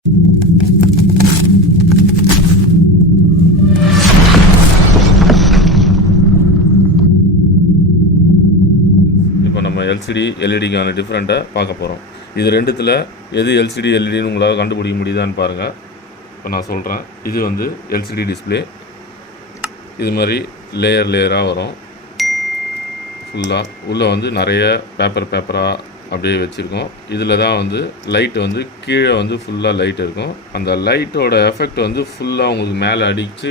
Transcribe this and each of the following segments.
இப்போ நம்ம எல்சிடி எல்இடிக்கான டிஃப்ரெண்ட்டை பார்க்க போகிறோம். இது ரெண்டுத்தில் எது எல்சிடி எல்இடின்னு உங்களால் கண்டுபிடிக்க முடியுதான்னு பாருங்கள். இப்போ நான் சொல்கிறேன். இது வந்து எல்சிடி டிஸ்பிளே. இது மாதிரி லேயராக வரும். ஃபுல்லாக உள்ளே வந்து நிறைய பேப்பராக அப்படியே வச்சுருக்கோம். இதில் தான் வந்து லைட்டு வந்து கீழே வந்து ஃபுல்லாக லைட் இருக்கும். அந்த லைட்டோட எஃபெக்ட் வந்து ஃபுல்லாக உங்களுக்கு மேலே அடித்து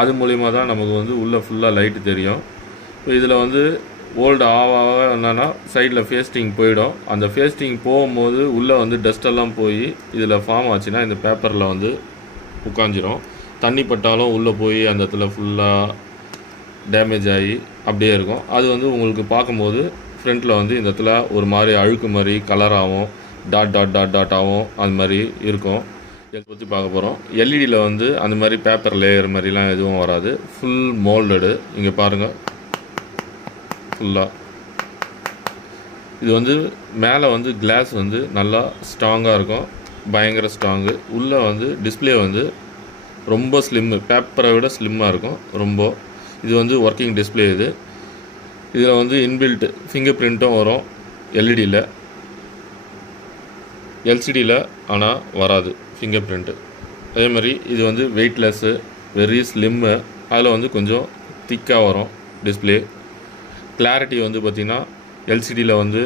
அது மூலிமா தான் நமக்கு வந்து உள்ளே ஃபுல்லாக லைட்டு தெரியும். இப்போ இதில் வந்து ஓல்டு ஆக என்னென்னா சைடில் ஃபேஸ்டிங் போயிடும். அந்த ஃபேஸ்டிங் போகும்போது உள்ளே வந்து டஸ்ட்டெல்லாம் போய் இதில் ஃபார்ம் ஆச்சுன்னா இந்த பேப்பரில் வந்து உட்காந்துரும். தண்ணி பட்டாலும் உள்ளே போய் அந்த இடத்துல ஃபுல்லாக டேமேஜ் ஆகி அப்படியே இருக்கும். அது வந்து உங்களுக்கு பார்க்கும்போது ஃப்ரண்ட்டில் வந்து இந்த இடத்துல ஒரு மாதிரி அழுக்கு மாதிரி கலராகவும் டாட் ஆகும். அது மாதிரி இருக்கும். இதை பற்றி பார்க்க போகிறோம். எல்இடியில் வந்து அந்த மாதிரி பேப்பர் லேயர் மாதிரிலாம் எதுவும் வராது. Full moulded. இங்கே பாருங்கள். ஃபுல்லாக இது வந்து மேலே வந்து கிளாஸ் வந்து நல்லா ஸ்ட்ராங்காக இருக்கும். பயங்கர ஸ்ட்ராங்கு. உள்ளே வந்து டிஸ்பிளே வந்து ரொம்ப ஸ்லிம்மு. பேப்பரை விட ஸ்லிம்மாக இருக்கும் ரொம்ப. இது வந்து ஒர்க்கிங் டிஸ்பிளே. இதில் வந்து இன்பில்ட் ஃபிங்கர் பிரிண்ட்டும் வரும் எல்இடியில். எல்சிடியில் ஆனால் வராது ஃபிங்கர் பிரிண்ட்டு. அதே மாதிரி இது வந்து வெயிட்லெஸ்ஸு, வெரி ஸ்லிம்மு. அதில் வந்து கொஞ்சம் திக்காக வரும் டிஸ்பிளே. கிளாரிட்டி வந்து பார்த்திங்கன்னா எல்சிடியில் வந்து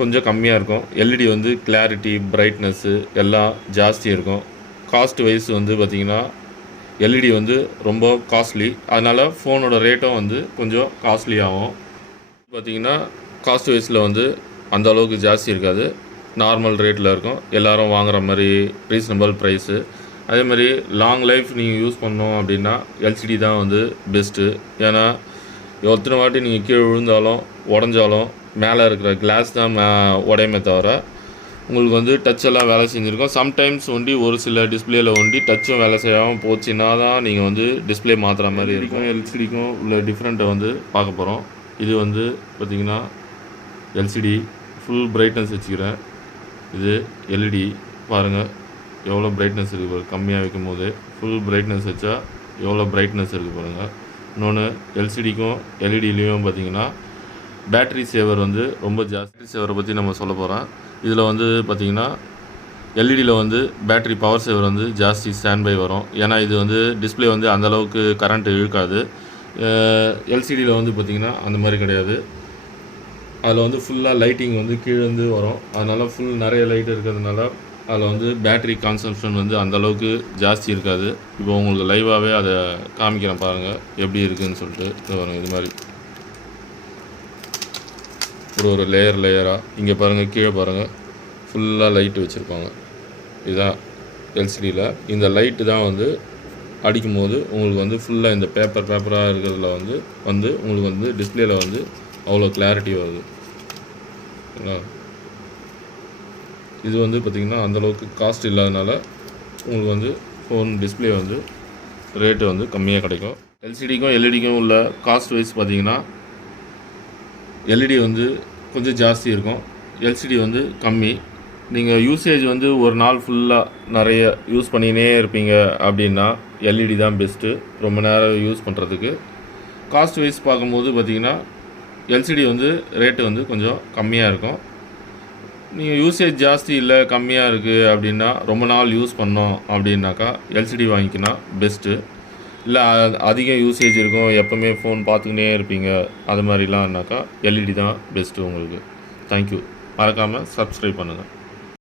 கொஞ்சம் கம்மியாக இருக்கும். எல்இடி வந்து கிளாரிட்டி, பிரைட்னஸ்ஸு எல்லாம் ஜாஸ்தி இருக்கும். காஸ்ட் வைஸ் வந்து பார்த்திங்கன்னா எல்இடி வந்து ரொம்ப காஸ்ட்லி. அதனால் ஃபோனோட ரேட்டும் வந்து கொஞ்சம் காஸ்ட்லி ஆகும். பார்த்திங்கன்னா காஸ்ட் வைஸில் வந்து அந்த அளவுக்கு ஜாஸ்தி இருக்காது. நார்மல் ரேட்டில் இருக்கும். எல்லோரும் வாங்குகிற மாதிரி ரீசனபிள் ப்ரைஸு. அதே மாதிரி லாங் லைஃப் நீங்கள் யூஸ் பண்ணோம் அப்படின்னா எல்சிடி தான் வந்து பெஸ்ட்டு. ஏன்னா எத்தனை வாட்டி நீங்கள் கீழே விழுந்தாலும் உடஞ்சாலும் மேலே இருக்கிற கிளாஸ் தான் உடையுமே தவிர உங்களுக்கு வந்து டச்செல்லாம் வேலை செஞ்சுருக்கோம். சம்டைம்ஸ் ஒண்டி ஒரு சில டிஸ்பிளேயில் ஒண்டி டச்சும் வேலை செய்யாமல் போச்சுன்னா தான் நீங்கள் வந்து டிஸ்பிளே மாற்றுற மாதிரி இருக்கும். எல்சிடிக்கும் உள்ள டிஃப்ரெண்ட்டை வந்து பார்க்க போகிறோம். இது வந்து பார்த்திங்கன்னா எல்சிடி ஃபுல் பிரைட்னஸ் வச்சுக்கிறேன். இது எல்இடி பாருங்கள் எவ்வளோ பிரைட்னஸ் இருக்குது. கம்மியாக வைக்கும் போது ஃபுல் பிரைட்னஸ் வச்சா எவ்வளோ பிரைட்னஸ் இருக்குது பாருங்கள். இன்னொன்று எல்சிடிக்கும் எல்இடிலையும் பார்த்திங்கன்னா பேட்ரி சேவர் வந்து ரொம்ப ஜாஸ்தி. சேவரை பற்றி நம்ம சொல்ல போகிறோம். இதில் வந்து பார்த்திங்கன்னா எல்இடியில் வந்து பேட்ரி பவர் சேவர் வந்து ஜாஸ்தி ஸ்டாண்ட் பை வரும். ஏன்னா இது வந்து டிஸ்பிளே வந்து அந்தளவுக்கு கரண்ட்டு இழுக்காது. எல்சிடியில் வந்து பார்த்திங்கன்னா அந்த மாதிரி கிடையாது. அதில் வந்து ஃபுல்லாக லைட்டிங் வந்து கீழேருந்து வரும். அதனால் ஃபுல் நிறைய லைட் இருக்கிறதுனால அதில் வந்து பேட்ரி கான்சம்ஷன் வந்து அந்தளவுக்கு ஜாஸ்தி இருக்காது. இப்போ உங்களுக்கு லைவாகவே அதை காமிக்கிறேன் பாருங்கள் எப்படி இருக்குதுன்னு சொல்லிட்டு. இது மாதிரி ஒரு லேயராக இங்கே பாருங்கள், கீழே பாருங்கள் ஃபுல்லாக லைட்டு வச்சுருப்பாங்க. இதுதான் எல்சிடியில். இந்த லைட்டு தான் வந்து அடிக்கும்போது உங்களுக்கு வந்து ஃபுல்லாக இந்த பேப்பராக இருக்கிறதுல வந்து உங்களுக்கு வந்து டிஸ்பிளேயில் வந்து அவ்வளோ கிளாரிட்டி வருது. இது வந்து பார்த்திங்கன்னா அந்தளவுக்கு காஸ்ட் இல்லாதனால உங்களுக்கு வந்து ஃபோன் டிஸ்பிளே வந்து ரேட்டு வந்து கம்மியாக கிடைக்கும். எல்சிடிக்கும் எல்இடிக்கும் உள்ள காஸ்ட் வைஸ் பார்த்திங்கன்னா எல்இடி வந்து கொஞ்சம் ஜாஸ்தி இருக்கும். எல்சிடி வந்து கம்மி. நீங்கள் யூசேஜ் வந்து ஒரு நாள் ஃபுல்லாக நிறைய யூஸ் பண்ணினே இருப்பீங்க அப்படின்னா எல்இடி தான் பெஸ்ட்டு ரொம்ப நேரம் யூஸ் பண்ணுறதுக்கு. காஸ்ட் வைஸ் பார்க்கும்போது பார்த்திங்கன்னா எல்சிடி வந்து ரேட்டு வந்து கொஞ்சம் கம்மியாக இருக்கும். நீங்கள் யூசேஜ் ஜாஸ்தி இல்லை கம்மியாக இருக்குது அப்படின்னா ரொம்ப நாள் யூஸ் பண்ணோம் அப்படின்னாக்கா எல்சிடி வாங்கிக்கினா பெஸ்ட்டு. இல்லை அதிகம் யூசேஜ் இருக்கும், எப்போவுமே ஃபோன் பார்த்துக்கினே இருப்பீங்க, அது மாதிரிலாம்னாக்கா எல்இடி தான் பெஸ்ட்டு உங்களுக்கு. தேங்க்யூ. மறக்காமல் சப்ஸ்கிரைப் பண்ணுங்கள்.